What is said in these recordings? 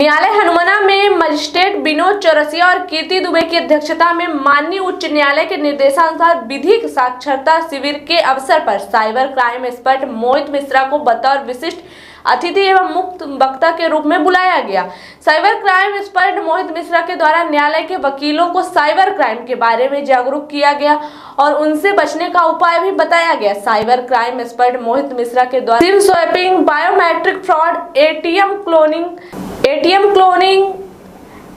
न्यायालय हनुमाना में मजिस्ट्रेट विनोद चौरसिया और कीर्ति दुबे की अध्यक्षता में माननीय उच्च न्यायालय के निर्देशानुसार विधिक साक्षरता शिविर के अवसर पर साइबर क्राइम एक्सपर्ट मोहित मिश्रा को बतौर विशिष्ट अतिथि एवं मुक्त वक्ता के रूप में बुलाया गया। साइबर क्राइम एक्सपर्ट मोहित मिश्रा के द्वारा न्यायालय के वकीलों को साइबर क्राइम के बारे में जागरूक किया गया और उनसे बचने का उपाय भी बताया गया। साइबर क्राइम एक्सपर्ट मोहित मिश्रा के द्वारा SIM swapping, biometric fraud, ATM cloning,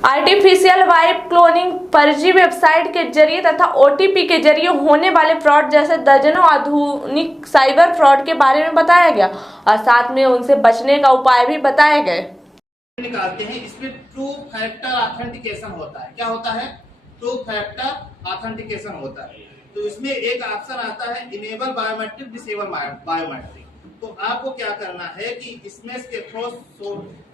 artificial wife cloning, फर्जी वेबसाइट के जरिए तथा ओटीपी के जरिए होने वाले फ्रॉड जैसे दर्जनों आधुनिक साइबर फ्रॉड के बारे में बताया गया और साथ में उनसे बचने का उपाय भी बताए गए। निकालते हैं, इसमें टू फैक्टर ऑथेंटिकेशन होता है। क्या होता है? टू फैक्टर ऑथेंटिकेशन होता है। तो इसमें एक ऑप्शन आता है इनेबल बायोमेट्रिक, डिसेबल बायोमेट्रिक। तो आपको क्या करना है कि इसमें के थ्रू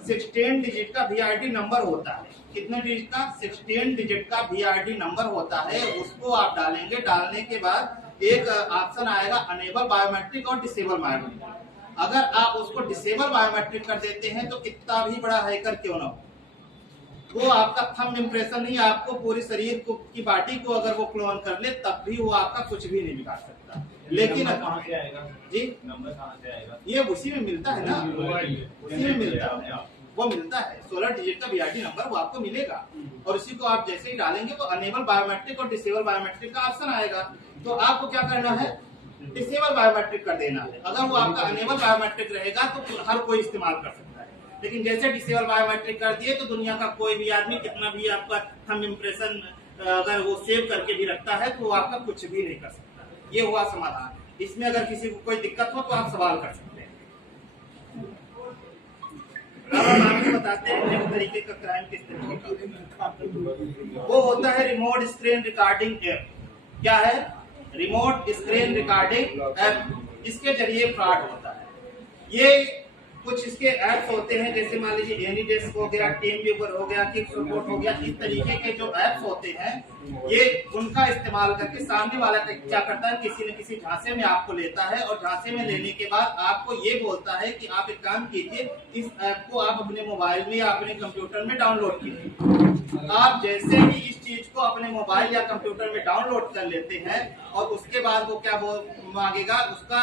16 डिजिट का वीआईडी नंबर होता है। कितने डिजिट का? 16 डिजिट का वीआईडी नंबर होता है। उसको आप डालेंगे। डालने के बाद एक ऑप्शन आएगा अनेबल बायोमेट्रिक और डिसेबल बायोमेट्रिक। अगर आप उसको डिसेबल बायोमेट्रिक कर देते हैं तो कितना भी बड़ा हैकर क्यों ना हो, वो आपका थंब इम्प्रेशन ही आपको पूरी शरीर को की बॉडी को अगर वो क्लोन कर ले तब भी वो आपका कुछ भी नहीं बिगाड़ सकता। लेकिन कहाँ से आएगा जी? नंबर कहाँ से आएगा? ये उसी में मिलता है ना, उसी में मिलता है। वो मिलता है 16 डिजिट का वीआईडी नंबर, वो आपको मिलेगा और इसी को आप जैसे ही डालेंगे वो अनेबल बायोमेट्रिक और डिसेबल बायोमेट्रिक का ऑप्शन आएगा। तो आपको क्या करना है? डिसेबल बायोमेट्रिक कर देना है। अगर वो आपका अनेबल बायोमेट्रिक रहेगा तो हर कोई इस्तेमाल कर सकता है, लेकिन जैसे डिसेबल बायोमेट्रिक कर दिए तो दुनिया का कोई भी आदमी कितना भी आपका थंब इम्प्रेशन अगर वो सेव करके भी रखता है तो वो आपका कुछ भी नहीं कर सकता। ये हुआ समाधान। इसमें अगर किसी को कोई दिक्कत हो तो आप सवाल कर सकते हैं। अब हम आपको बताते हैं किस तरीके का क्राइम किस तरीके का वो होता है रिमोट स्क्रीन रिकॉर्डिंग ऐप। क्या है? Remote screen recording app. इसके जरिए फ्रॉड होता है। ये कुछ इसके ऐप्स होते हैं, जैसे मान लीजिए एनीडेस्क हो गया, टीम व्यूवर हो गया, किक सपोर्ट हो गया। इस तरीके के जो ऐप्स होते हैं ये उनका इस्तेमाल करके सामने वाला क्या करता है, किसी न किसी झांसे में आपको लेता है और झांसे में लेने के बाद आपको ये बोलता है कि आप एक काम कीजिए, इस ऐप को आप अपने मोबाइल में या अपने कंप्यूटर में डाउनलोड कीजिए। आप जैसे ही इस चीज को अपने मोबाइल या कंप्यूटर में डाउनलोड कर लेते हैं और उसके बाद वो क्या मांगेगा, उसका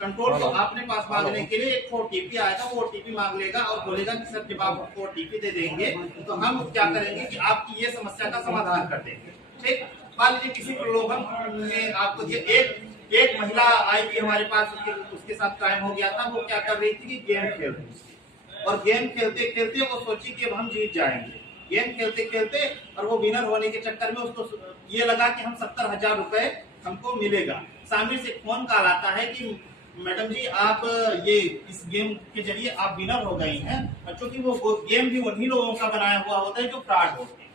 कंट्रोल को आपने पास मांगने के लिए एक ओटीपी आएगा। वो ओटीपी मांग लेगा और बोलेगा कि सर जब आप ओटीपी दे देंगे तो हम क्या करेंगे कि आपकी ये समस्या का समाधान कर देंगे। ठीक, मान लीजिए किसी प्रलोभन में आपको दिए। एक महिला आई थी हमारे पास, उसके साथ क्राइम हो गया था। वो क्या कर रही थी कि गेम खेल रही थी और गेम खेलते खेलते वो सोची कि अब हम जीत जाएंगे। गेम खेलते खेलते और वो विनर होने के चक्कर में उसको ये लगा कि हम 70,000 रुपए हमको मिलेगा। सामने से फोन कॉल आता है कि मैडम जी आप ये इस गेम के जरिए आप विनर हो गई हैं। और चूंकि वो गेम भी उन्हीं लोगों का बनाया हुआ होता है जो फ्रॉड होते हैं,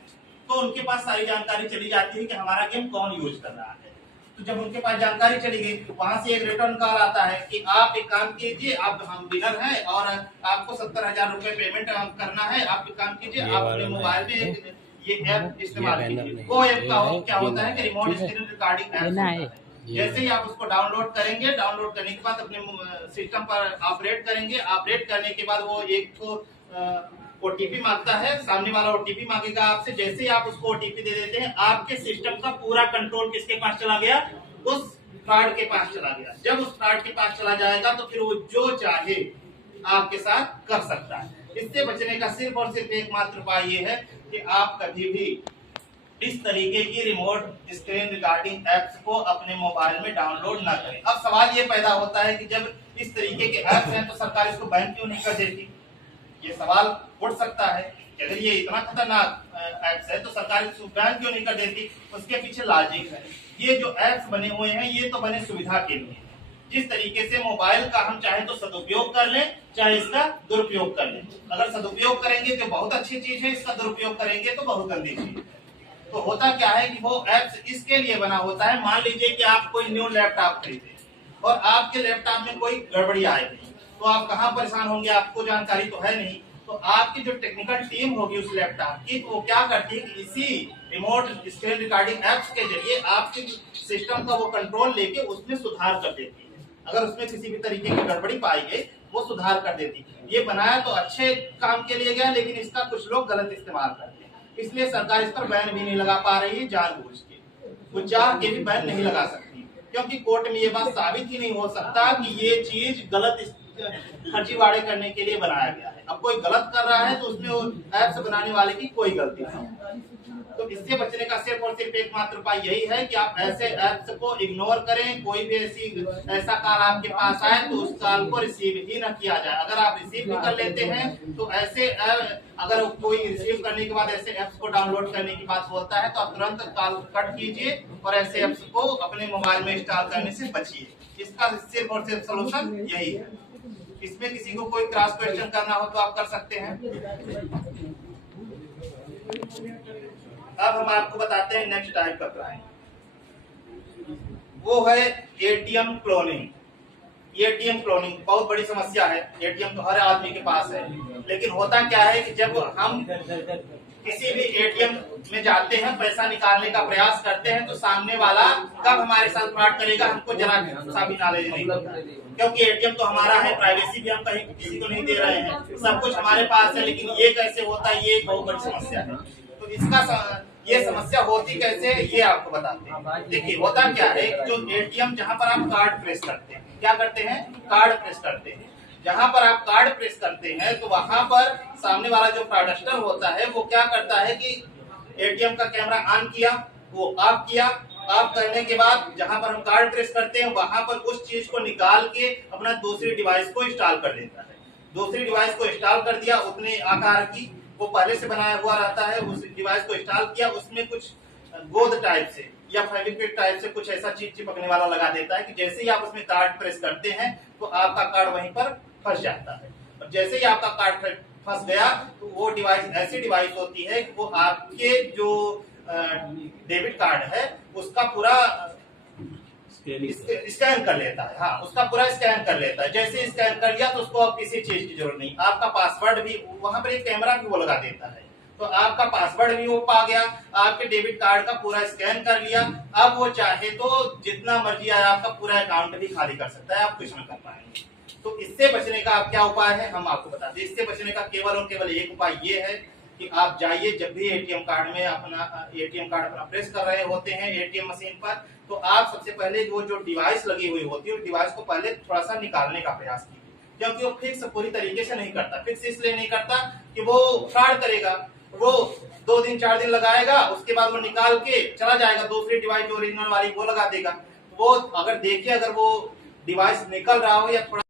तो उनके पास सारी जानकारी चली जाती है कि हमारा गेम कौन यूज कर रहा है। तो जब उनके पास जानकारी चली गई तो वहां से एक रिटर्न कॉल आता है कि आप एक काम कीजिए, आप हम विनर हैं और आपको 70,000 रुपए पेमेंट करना है। आप एक काम कीजिए, आप अपने मोबाइल में ये ऐप इस्तेमाल कीजिए। वो ऐप का क्या होता है कि रिमोट स्क्रीन रिकॉर्डिंग ऐप। जैसे ही आप उसको डाउनलोड करेंगे, डाउनलोड करने के बाद अपने सिस्टम पर ऑपरेट करेंगे। ऑपरेट करने के बाद वो एक तो ओटीपी मांगता है, सामने वाला ओटीपी मांगेगा आपसे। जैसे ही आप उसको ओटीपी दे देते हैं, आपके सिस्टम का पूरा कंट्रोल किसके पास चला गया? उस फ्रॉड के पास चला गया। जब उस फ्रॉड के पास चला जाएगा तो फिर वो जो चाहे आपके साथ कर सकता है। इससे बचने का सिर्फ और सिर्फ एकमात्र उपाय ये है कि आप कभी भी इस तरीके की रिमोट स्क्रीन रिकॉर्डिंग एप्स को अपने मोबाइल में डाउनलोड ना करें। अब सवाल ये पैदा होता है कि जब इस तरीके के एप्स हैं तो सरकार इसको बैन क्यों नहीं कर देती? ये सवाल उठ सकता है कि अगर ये इतना खतरनाक एप्स है तो सरकार इसको बैन क्यों नहीं कर देती? उसके पीछे लॉजिक है। ये जो एप्स बने हुए हैं ये तो बने सुविधा के लिए। जिस तरीके से मोबाइल का हम चाहे तो सदुपयोग कर लें, चाहे इसका दुरुपयोग कर लें। अगर सदुपयोग करेंगे तो बहुत अच्छी चीज है, इसका दुरुपयोग करेंगे तो बहुत गंदी चीज है। तो होता क्या है कि वो एप्स इसके लिए बना होता है। मान लीजिए कि आप कोई न्यू लैपटॉप खरीदे और आपके लैपटॉप में कोई गड़बड़ी आ गई, तो आप कहाँ परेशान होंगे? आपको जानकारी तो है नहीं। तो आपकी जो टेक्निकल टीम होगी उस लैपटॉप की, तो वो क्या करती है कि इसी रिमोट स्क्रीन रिकॉर्डिंग एप्स के जरिए आपके सिस्टम का वो कंट्रोल लेके उसमें सुधार कर देती है। अगर उसमें किसी भी तरीके की गड़बड़ी पाई गई वो सुधार कर देती। ये बनाया तो अच्छे काम के लिए गया, लेकिन इसका कुछ लोग गलत इस्तेमाल करते हैं, इसलिए सरकार इस पर बैन भी नहीं लगा पा रही है जानबूझ के। वो चाह के भी बैन नहीं लगा सकती, क्योंकि कोर्ट में ये बात साबित ही नहीं हो सकता कि ये चीज गलत फर्जीवाड़े करने के लिए बनाया गया है। अब कोई गलत कर रहा है तो उसमें वो ऐप्स बनाने वाले की कोई गलती नहीं। तो इससे बचने का सिर्फ और सिर्फ एकमात्र उपाय यही है कि आप ऐसे ऐप्स को इग्नोर करें। कोई भी ऐसा कॉल आपके पास आए तो उस कॉल को रिसीव ही न किया जाए। अगर आप रिसीव भी कर लेते हैं तो ऐसे अगर कोई रिसीव करने के बाद ऐसे ऐप्स को डाउनलोड करने की बात बोलता है तो आप तुरंत कॉल कट कीजिए और ऐसे ऐप्स को अपने मोबाइल में इंस्टॉल करने से बचिए। इसका सिर्फ और सिर्फ सोल्यूशन यही है। इसमें किसी को कोई क्रॉस क्वेश्चन करना हो तो आप कर सकते हैं। अब हम आपको बताते हैं नेक्स्ट टाइप का क्राइम, वो है एटीएम क्लोनिंग। एटीएम क्लोनिंग बहुत बड़ी समस्या है। एटीएम तो हर आदमी के पास है, लेकिन होता क्या है कि जब हम किसी भी एटीएम में जाते हैं, पैसा निकालने का प्रयास करते हैं, तो सामने वाला कब हमारे साथ फ्रॉड करेगा हमको जरा सा भी नॉलेज नहीं होता, क्योंकि एटीएम तो हमारा है, प्राइवेसी भी हम कहीं किसी को नहीं दे रहे हैं, सब कुछ हमारे पास है। लेकिन ये कैसे होता है, ये बहुत बड़ी समस्या है। तो इसका ये समस्या होती कैसे है ये आपको बताते हैं। देखिए होता क्या है, जो एटीएम जहाँ पर आप कार्ड प्रेस करते हैं, क्या करते हैं, कार्ड प्रेस करते हैं। जहाँ पर आप कार्ड प्रेस करते हैं तो वहां पर सामने वाला जो फ्रॉडस्टर होता है वो क्या करता है कि एटीएम का कैमरा ऑन किया, वो ऑफ किया, ऑफ करने के बाद जहां पर हम कार्ड प्रेस करते हैं वहां पर उस चीज को निकाल के अपना दूसरी डिवाइस को इंस्टॉल कर देता है। दूसरी डिवाइस को इंस्टॉल कर दिया, उतने आकार की वो पहले से बनाया हुआ रहता है, उस डिवाइस को इंस्टॉल किया, उसमें कुछ गोंद टाइप से या फेविक्विक टाइप से कुछ ऐसा चीज चिपकने वाला लगा देता है कि जैसे ही आप उसमें कार्ड प्रेस करते हैं तो आपका कार्ड वहीं पर फंस जाता है। और जैसे ही आपका कार्ड फंस गया तो वो डिवाइस ऐसी डिवाइस होती है कि वो आपके जो डेबिट कार्ड है उसका पूरा स्कैन कर लेता है। हाँ, उसका पूरा स्कैन कर लेता है। जैसे स्कैन कर लिया तो उसको अब किसी चीज की जरूरत नहीं, आपका पासवर्ड भी वहां पर एक कैमरा भी वो लगा देता है, तो आपका पासवर्ड भी वो पा गया, आपके डेबिट कार्ड का पूरा स्कैन कर लिया। अब वो चाहे तो जितना मर्जी आया आपका पूरा अकाउंट भी खाली कर सकता है, आप कुछ न कर पाएंगे। तो इससे बचने का आप क्या उपाय है हम आपको बता दें। इससे बचने का केवल और केवल एक उपाय ये है कि आप जाइए, जब भी एटीएम कार्ड में अपना एटीएम कार्ड अपना प्रेस कर रहे होते हैं एटीएम मशीन पर, तो आप सबसे पहले वो जो डिवाइस लगी हुई होती है उस डिवाइस को पहले थोड़ा सा निकालने का प्रयास कीजिए, क्योंकि वो फिक्स पूरी तरीके से नहीं करता। फिक्स इसलिए नहीं करता कि वो फ्रॉड करेगा, वो 2 दिन 4 दिन लगाएगा, उसके बाद वो निकाल के चला जाएगा, दूसरी डिवाइस जो ओरिजिनल वाली वो लगा देगा। वो अगर देखिए, अगर वो डिवाइस निकल रहा हो या थोड़ा